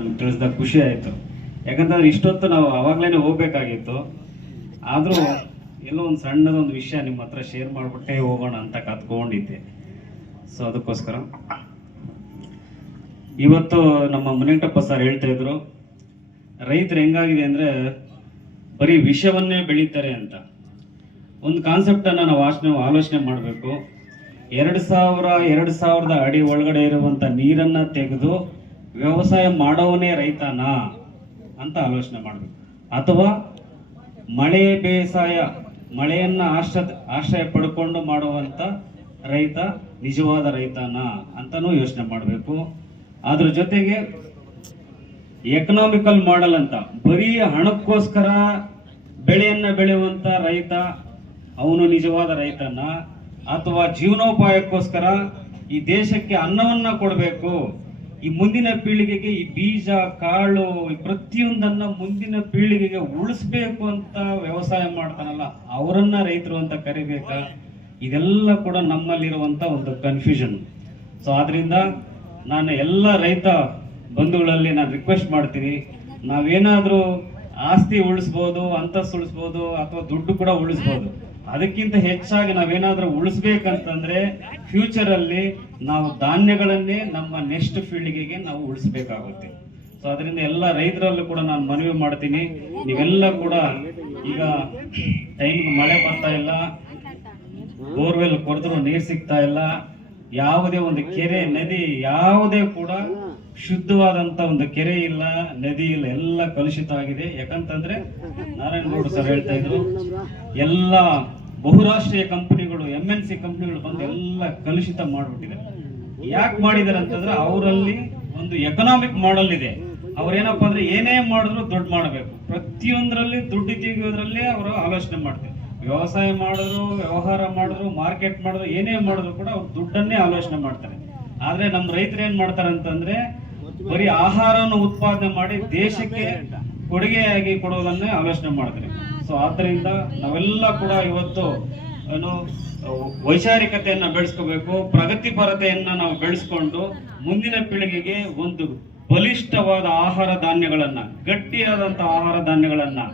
ನಮ್ಗೆ ತಿಳಿಸ್ದಾಗ ಖುಷಿ ಆಯಿತು. ಯಾಕಂತಂದ್ರೆ ಇಷ್ಟೊತ್ತು ನಾವು ಅವಾಗ್ಲೇ ಹೋಗ್ಬೇಕಾಗಿತ್ತು. ಆದರೂ ಎಲ್ಲೋ ಒಂದು ಸಣ್ಣದೊಂದು ವಿಷಯ ನಿಮ್ಮ ಹತ್ರ ಶೇರ್ ಮಾಡಿಬಿಟ್ಟೆ ಹೋಗೋಣ ಅಂತ ಕತ್ಕೊಂಡಿದ್ದೆ. ಸೊ ಅದಕ್ಕೋಸ್ಕರ. ಇವತ್ತು ನಮ್ಮ ಮುನಿಂಟಪ್ಪ ಸರ್ ಹೇಳ್ತಾ ಇದ್ರು, ರೈತರು ಹೆಂಗಾಗಿದೆ ಅಂದ್ರೆ ಬರೀ ವಿಷವನ್ನೇ ಬೆಳೀತಾರೆ ಅಂತ. ಒಂದು ಕಾನ್ಸೆಪ್ಟನ್ನು ನಾವು ಆಶ್ನೆ ಆಲೋಚನೆ ಮಾಡಬೇಕು. ಎರಡು ಸಾವಿರ, ಎರಡು ಸಾವಿರದ ಅಡಿ ಒಳಗಡೆ ಇರುವಂಥ ನೀರನ್ನು ತೆಗೆದು ವ್ಯವಸಾಯ ಮಾಡೋವನೇ ರೈತನಾ ಅಂತ ಆಲೋಚನೆ ಮಾಡಬೇಕು. ಅಥವಾ ಮಳೆ ಬೇಸಾಯ, ಮಳೆಯನ್ನ ಆಶ್ರ ಆಶ್ರಯ ಪಡ್ಕೊಂಡು ಮಾಡುವಂತ ರೈತ, ನಿಜವಾದ ರೈತನ ಅಂತಾನೂ ಯೋಚನೆ ಮಾಡಬೇಕು. ಅದ್ರ ಜೊತೆಗೆ ಎಕನಾಮಿಕಲ್ ಮಾಡೆಲ್ ಅಂತ, ಬರೀ ಹಣಕ್ಕೋಸ್ಕರ ಬೆಳೆಯನ್ನ ಬೆಳೆಯುವಂತ ರೈತ, ಅವನು ನಿಜವಾದ ರೈತನ? ಅಥವಾ ಜೀವನೋಪಾಯಕ್ಕೋಸ್ಕರ ಈ ದೇಶಕ್ಕೆ ಅನ್ನವನ್ನ ಕೊಡಬೇಕು? ಈ ಮುಂದಿನ ಪೀಳಿಗೆಗೆ ಈ ಬೀಜ, ಕಾಳು ಪ್ರತಿಯೊಂದನ್ನ ಮುಂದಿನ ಪೀಳಿಗೆಗೆ ಉಳಿಸ್ಬೇಕು ಅಂತ ವ್ಯವಸಾಯ ಮಾಡ್ತಾನಲ್ಲ, ಅವರನ್ನ ರೈತರು ಅಂತ ಕರಿಬೇಕಾ? ಇದೆಲ್ಲ ಕೂಡ ನಮ್ಮಲ್ಲಿರುವಂತ ಒಂದು ಕನ್ಫ್ಯೂಷನ್ ಸೊ ಆದ್ರಿಂದ ನಾನು ಎಲ್ಲ ರೈತ ಬಂಧುಗಳಲ್ಲಿ ನಾನು ರಿಕ್ವೆಸ್ಟ್ ಮಾಡ್ತೀನಿ, ನಾವೇನಾದರೂ ಆಸ್ತಿ ಉಳಿಸ್ಬೋದು, ಅಂತಸ್ತು ಉಳಿಸ್ಬೋದು, ಅಥವಾ ದುಡ್ಡು ಕೂಡ ಉಳಿಸ್ಬೋದು ಅದಕ್ಕಿಂತ ಹೆಚ್ಚಾಗಿ ನಾವೇನಾದ್ರೂ ಉಳಿಸ್ಬೇಕಂತಂದ್ರೆ ಫ್ಯೂಚರ್ ಅಲ್ಲಿ ನಾವು ಧಾನ್ಯಗಳನ್ನೇ ನಮ್ಮ ನೆಕ್ಸ್ಟ್ ಪೀಳಿಗೆಗೆ ನಾವು ಉಳಿಸ್ಬೇಕಾಗುತ್ತೆ. ಸೊ ಅದರಿಂದ ಎಲ್ಲ ರೈತರಲ್ಲೂ ಕೂಡ ನಾನು ಮನವಿ ಮಾಡ್ತೀನಿ. ನೀವೆಲ್ಲ ಕೂಡ ಈಗ ಟೈಮ್ ಮಳೆ ಬರ್ತಾ ಇಲ್ಲ ಬೋರ್ವೆಲ್ ಕೊರೆದ್ರು ನೀರು ಸಿಗ್ತಾ ಇಲ್ಲ, ಯಾವುದೇ ಒಂದು ಕೆರೆ, ನದಿ ಯಾವುದೇ ಕೂಡ ಶುದ್ಧವಾದಂತ ಒಂದು ಕೆರೆ ಇಲ್ಲ, ನದಿ ಇಲ್ಲ, ಎಲ್ಲ ಕಲುಷಿತ ಆಗಿದೆ. ಯಾಕಂತಂದ್ರೆ ನಾರಾಯಣಗೌಡ ಸರ್ ಹೇಳ್ತಾ ಇದ್ರು, ಎಲ್ಲ ಬಹುರಾಷ್ಟ್ರೀಯ ಕಂಪನಿಗಳು ಎಂ ಎನ್ ಸಿ ಕಂಪನಿಗಳು ಬಂದು ಎಲ್ಲ ಕಲುಷಿತ ಮಾಡಿಬಿಟ್ಟಿದೆ. ಯಾಕೆ ಮಾಡಿದಾರೆ ಅಂತಂದ್ರೆ ಅವರಲ್ಲಿ ಒಂದು ಎಕನಾಮಿಕ್ ಮಾಡೆಲ್ ಇದೆ. ಅವ್ರೇನಪ್ಪ ಅಂದ್ರೆ ಏನೇ ಮಾಡಿದ್ರು ದುಡ್ಡು ಮಾಡಬೇಕು. ಪ್ರತಿಯೊಂದರಲ್ಲಿ ದುಡ್ಡು ತೆಗೆಯೋದ್ರಲ್ಲಿ ಅವರು ಆಲೋಚನೆ ಮಾಡ್ತಾರೆ. ವ್ಯವಸಾಯ ಮಾಡಿದ್ರು, ವ್ಯವಹಾರ ಮಾಡಿದ್ರು ಮಾರ್ಕೆಟ್ ಮಾಡಿದ್ರು, ಏನೇ ಮಾಡಿದ್ರು ಕೂಡ ಅವ್ರು ದುಡ್ಡನ್ನೇ ಆಲೋಚನೆ ಮಾಡ್ತಾರೆ. ಆದ್ರೆ ನಮ್ಮ ರೈತರು ಏನ್ ಮಾಡ್ತಾರೆ ಅಂತಂದ್ರೆ ಬರೀ ಆಹಾರವನ್ನು ಉತ್ಪಾದನೆ ಮಾಡಿ ದೇಶಕ್ಕೆ ಕೊಡುಗೆಯಾಗಿ ಕೊಡೋದನ್ನೇ ಆಲೋಚನೆ ಮಾಡ್ತಾರೆ. ಸೊ ಆದ್ದರಿಂದ ನಾವೆಲ್ಲ ಕೂಡ ಇವತ್ತು ಏನು, ವೈಚಾರಿಕತೆಯನ್ನು ಬೆಳೆಸ್ಕೋಬೇಕು, ಪ್ರಗತಿಪರತೆಯನ್ನು ನಾವು ಬೆಳೆಸ್ಕೊಂಡು ಮುಂದಿನ ಪೀಳಿಗೆಗೆ ಒಂದು ಬಲಿಷ್ಠವಾದ ಆಹಾರ ಧಾನ್ಯಗಳನ್ನು ಗಟ್ಟಿಯಾದಂಥ ಆಹಾರ ಧಾನ್ಯಗಳನ್ನು,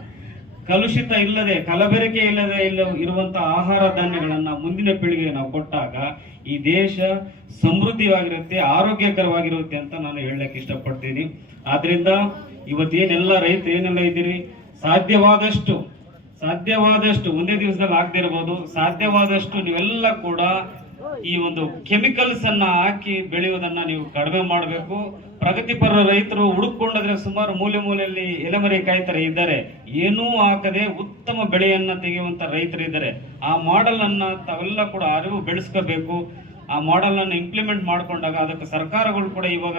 ಕಲುಷಿತ ಇಲ್ಲದೆ, ಕಲಬೆರಕೆ ಇಲ್ಲದೆ ಇಲ್ಲ ಇರುವಂಥ ಆಹಾರ ಧಾನ್ಯಗಳನ್ನು ಮುಂದಿನ ಪೀಳಿಗೆಗೆ ನಾವು ಕೊಟ್ಟಾಗ ಈ ದೇಶ ಸಮೃದ್ಧಿಯಾಗಿರುತ್ತೆ, ಆರೋಗ್ಯಕರವಾಗಿರುತ್ತೆ ಅಂತ ನಾನು ಹೇಳಕ್ ಇಷ್ಟಪಡ್ತೀನಿ. ಆದ್ದರಿಂದ ಇವತ್ತೇನೆಲ್ಲ ರೈತರು ಏನೆಲ್ಲ ಇದ್ದೀರಿ? ಸಾಧ್ಯವಾದಷ್ಟು ಸಾಧ್ಯವಾದಷ್ಟು ಒಂದೇ ದಿವಸದಲ್ಲಿ ಆಗದೆ ಇರಬಹುದು ಸಾಧ್ಯವಾದಷ್ಟು ನೀವೆಲ್ಲ ಕೂಡ ಈ ಒಂದು ಕೆಮಿಕಲ್ಸ್ ಅನ್ನ ಹಾಕಿ ಬೆಳೆಯುವುದನ್ನ ನೀವು ಕಡಿಮೆ ಮಾಡಬೇಕು. ಪ್ರಗತಿಪರ ರೈತರು ಹುಡುಕೊಂಡಾದ್ರೆ ಸುಮಾರು ಮೂಲೆ ಮೂಲೆಯಲ್ಲಿ ಎಲೆಮರೆ ಕಾಯ್ತಾರೆ ಇದ್ದಾರೆ. ಏನೂ ಹಾಕದೆ ಉತ್ತಮ ಬೆಳೆಯನ್ನ ತೆಗೆಯುವಂತ ರೈತರಿದ್ದಾರೆ. ಆ ಮಾಡೆಲ್ ಅನ್ನ ತಾವೆಲ್ಲ ಕೂಡ ಅರಿವು ಬೆಳೆಸ್ಕೋಬೇಕು. ಆ ಮಾಡೆಲ್ ಅನ್ನು ಇಂಪ್ಲಿಮೆಂಟ್ ಮಾಡಿಕೊಂಡಾಗ ಅದಕ್ಕೆ ಸರ್ಕಾರಗಳು ಕೂಡ ಇವಾಗ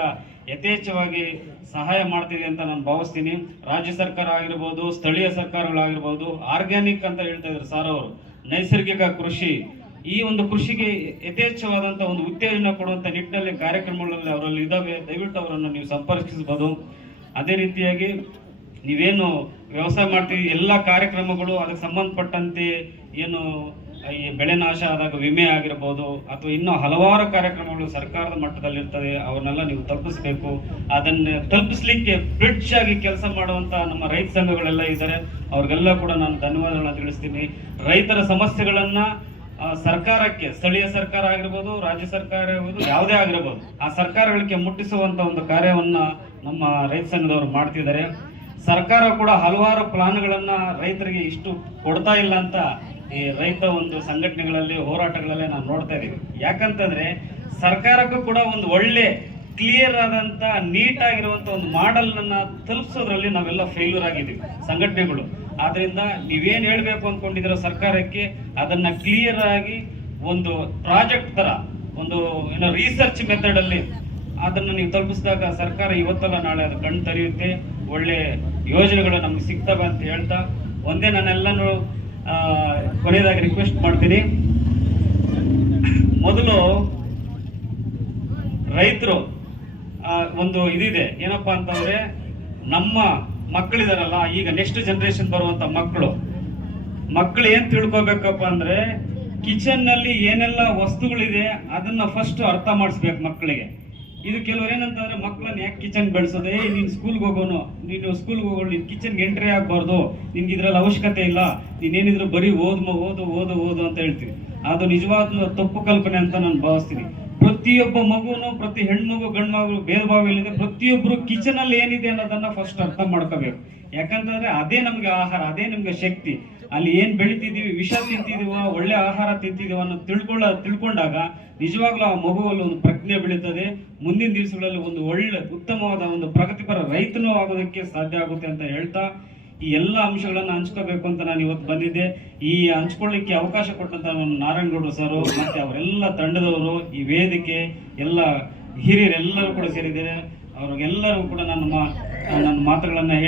ಯಥೇಚ್ಛವಾಗಿ ಸಹಾಯ ಮಾಡ್ತಿದೆ ಅಂತ ನಾನು ಭಾವಿಸ್ತೀನಿ. ರಾಜ್ಯ ಸರ್ಕಾರ ಆಗಿರ್ಬೋದು, ಸ್ಥಳೀಯ ಸರ್ಕಾರಗಳಾಗಿರ್ಬೋದು ಆರ್ಗ್ಯಾನಿಕ್ ಅಂತ ಹೇಳ್ತಾ ಇದ್ರು ಸರ್ ಅವರು. ನೈಸರ್ಗಿಕ ಕೃಷಿ. ಈ ಒಂದು ಕೃಷಿಗೆ ಯಥೇಚ್ಛವಾದಂಥ ಒಂದು ಉತ್ತೇಜನ ಕೊಡುವಂತ ನಿಟ್ಟಿನಲ್ಲಿ ಕಾರ್ಯಕ್ರಮಗಳಲ್ಲಿ ಅವರಲ್ಲಿ ಇದಾವೆ ದಯವಿಟ್ಟು ಅವರನ್ನು ನೀವು ಸಂಪರ್ಕಿಸಬಹುದು. ಅದೇ ರೀತಿಯಾಗಿ ನೀವೇನು ವ್ಯವಸಾಯ ಮಾಡ್ತೀವಿ ಎಲ್ಲ ಕಾರ್ಯಕ್ರಮಗಳು ಅದಕ್ಕೆ ಸಂಬಂಧಪಟ್ಟಂತೆ ಏನು ಈ ಬೆಳೆ ನಾಶ ಆದಾಗ ವಿಮೆ ಆಗಿರ್ಬೋದು ಅಥವಾ ಇನ್ನೂ ಹಲವಾರು ಕಾರ್ಯಕ್ರಮಗಳು ಸರ್ಕಾರದ ಮಟ್ಟದಲ್ಲಿ ಇರ್ತದೆ ಅವನ್ನೆಲ್ಲ ನೀವು ತಲುಪಿಸ್ಬೇಕು. ಅದನ್ನ ತಲುಪಿಸ್ಲಿಕ್ಕೆ ಬ್ರಿಡ್ಜ್ ಆಗಿ ಕೆಲಸ ಮಾಡುವಂತ ನಮ್ಮ ರೈತ ಸಂಘಗಳೆಲ್ಲ ಇದ್ದಾರೆ. ಅವ್ರಿಗೆಲ್ಲ ಕೂಡ ನಾನು ಧನ್ಯವಾದಗಳನ್ನ ತಿಳಿಸ್ತೀನಿ. ರೈತರ ಸಮಸ್ಯೆಗಳನ್ನು ಸರ್ಕಾರಕ್ಕೆ, ಸ್ಥಳೀಯ ಸರ್ಕಾರ ಆಗಿರ್ಬೋದು, ರಾಜ್ಯ ಸರ್ಕಾರ ಆಗಿರ್ಬೋದು, ಯಾವುದೇ ಆಗಿರ್ಬೋದು, ಆ ಸರ್ಕಾರಗಳಿಗೆ ಮುಟ್ಟಿಸುವಂತ ಒಂದು ಕಾರ್ಯವನ್ನ ನಮ್ಮ ರೈತ ಸಂಘದವರು ಮಾಡ್ತಿದ್ದಾರೆ. ಸರ್ಕಾರ ಕೂಡ ಹಲವಾರು ಪ್ಲಾನ್ಗಳನ್ನು ರೈತರಿಗೆ ಇಷ್ಟು ಕೊಡ್ತಾ ಇಲ್ಲ ಅಂತ ಈ ರೈತ ಒಂದು ಸಂಘಟನೆಗಳಲ್ಲಿ, ಹೋರಾಟಗಳಲ್ಲಿ ನಾವು ನೋಡ್ತಾ ಇದೀವಿ ಯಾಕಂತಂದ್ರೆ ಸರ್ಕಾರಕ್ಕೂ ಕೂಡ ಒಂದು ಒಳ್ಳೆ ಕ್ಲಿಯರ್ ಆದಂತ ನೀಟ್ ಆಗಿರುವಂತ ಒಂದು ಮಾಡೆಲ್ ತಲುಪಿಸೋದ್ರಲ್ಲಿ ನಾವೆಲ್ಲ ಫೇಲ್ಯೂರ್ ಆಗಿದ್ದೀವಿ, ಸಂಘಟನೆಗಳು. ಆದ್ರಿಂದ ನೀವೇನ್ ಹೇಳ್ಬೇಕು ಅನ್ಕೊಂಡಿದಿರೋ ಸರ್ಕಾರಕ್ಕೆ, ಅದನ್ನ ಕ್ಲಿಯರ್ ಆಗಿ ಒಂದು ಪ್ರಾಜೆಕ್ಟ್ ತರ, ಒಂದು, ಏನೋ ರಿಸರ್ಚ್ ಮೆಥಡ್ ಅಲ್ಲಿ ಅದನ್ನ ನೀವು ತಲುಪಿಸಿದಾಗ ಸರ್ಕಾರ ಇವತ್ತಲ್ಲ ನಾಳೆ ಅದು ಕಣ್ ತರಿಯುತ್ತೆ, ಒಳ್ಳೆ ಯೋಜನೆಗಳು ನಮ್ಗೆ ಸಿಗ್ತವೆ ಅಂತ ಹೇಳ್ತಾ, ಒಂದೇ ನಾನೆಲ್ಲನೂ ಕೊನೆಯದಾಗಿ ರಿಕ್ವೆಸ್ಟ್ ಮಾಡ್ತೀನಿ. ಮೊದಲು ರೈತರು ಒಂದು ಇದಿದೆ. ಏನಪ್ಪಾ ಅಂತಂದ್ರೆ ನಮ್ಮ ಮಕ್ಕಳಿದಾರಲ್ಲ, ಈಗ ನೆಕ್ಸ್ಟ್ ಜನರೇಷನ್ ಬರುವಂತ ಮಕ್ಕಳು. ಮಕ್ಕಳು ಏನ್ ತಿಳ್ಕೊಬೇಕಪ್ಪ ಅಂದ್ರೆ ಕಿಚನ್ನಲ್ಲಿ ಏನೆಲ್ಲ ವಸ್ತುಗಳಿದೆ, ಅದನ್ನ ಫಸ್ಟ್ ಅರ್ಥ ಮಾಡಿಸ್ಬೇಕು ಮಕ್ಕಳಿಗೆ. ಇದು ಕೆಲವ್ರು ಏನಂತಂದ್ರೆ ಮಕ್ಕಳನ್ನ ಯಾಕೆ ಕಿಚನ್ ಬೆಳೆಸೋದು? ನೀನು ಸ್ಕೂಲ್ಗೆ ಹೋಗೋನು. ನೀನು ಸ್ಕೂಲ್ಗೆ ಹೋಗೋಳು, ನೀನು ಕಿಚನ್ಗೆ ಎಂಟ್ರಿ ಆಗಬಾರ್ದು. ನಿನ್ಗೆ ಇದ್ರಲ್ಲಿ ಅವಶ್ಯಕತೆ ಇಲ್ಲ. ನೀನೇನಿದ್ರು ಬರೀ ಓದ್ಮ, ಓದು ಓದು ಓದು ಅಂತ ಹೇಳ್ತೀವಿ. ಅದು ನಿಜವಾದ ತಪ್ಪು ಕಲ್ಪನೆ ಅಂತ ನಾನು ಭಾವಿಸ್ತೀನಿ. ಪ್ರತಿಯೊಬ್ಬ ಮಗುನು, ಪ್ರತಿ ಹೆಣ್ಮಗು ಗಂಡ್ಮಗು ಭೇದ ಭಾವ ಇಲ್ಲದೆ ಪ್ರತಿಯೊಬ್ಬರು ಕಿಚನ್ ಅಲ್ಲಿ ಏನಿದೆ ಅನ್ನೋದನ್ನ ಫಸ್ಟ್ ಅರ್ಥ ಮಾಡ್ಕೋಬೇಕು. ಯಾಕಂತಂದ್ರೆ ಅದೇ ನಮ್ಗೆ ಆಹಾರ, ಅದೇ ನಮ್ಗೆ ಶಕ್ತಿ. ಅಲ್ಲಿ ಏನ್ ಬೆಳಿತಿದೀವಿ, ವಿಷ ತಿಂತಿದೀವ, ಒಳ್ಳೆ ಆಹಾರ ತಿಂತಿದೀವ ಅನ್ನೋ ತಿಳ್ಕೊಳ್ಳ, ತಿಳ್ಕೊಂಡಾಗ ನಿಜವಾಗ್ಲೂ ಆ ಮಗುವಲ್ಲಿ ಒಂದು ಪ್ರಜ್ಞೆ ಬೆಳೀತದೆ. ಮುಂದಿನ ದಿವಸಗಳಲ್ಲಿ ಒಂದು ಒಳ್ಳೆ ಉತ್ತಮವಾದ ಒಂದು ಪ್ರಗತಿಪರ ರೈತನೂ ಆಗೋದಕ್ಕೆ ಸಾಧ್ಯ ಆಗುತ್ತೆ ಅಂತ ಹೇಳ್ತಾ ಈ ಎಲ್ಲ ಅಂಶಗಳನ್ನ ಹಂಚ್ಕೋಬೇಕು ಅಂತ ನಾನು ಇವತ್ತು ಬಂದಿದ್ದೆ. ಈ ಹಂಚ್ಕೊಳ್ಳಿಕ್ಕೆ ಅವಕಾಶ ಕೊಟ್ಟಂತ ನಾರಾಯಣಗೌಡರು ಸರ್, ಮತ್ತೆ ಅವರೆಲ್ಲ ತಂಡದವರು, ಈ ವೇದಿಕೆ, ಎಲ್ಲ ಹಿರಿಯರೆಲ್ಲರೂ ಕೂಡ ಸೇರಿದ್ದಾರೆ ಅವ್ರಿಗೆಲ್ಲರೂ ಕೂಡ ನನ್ನ ಮಾ- ನನ್ನ ಮಾತುಗಳನ್ನ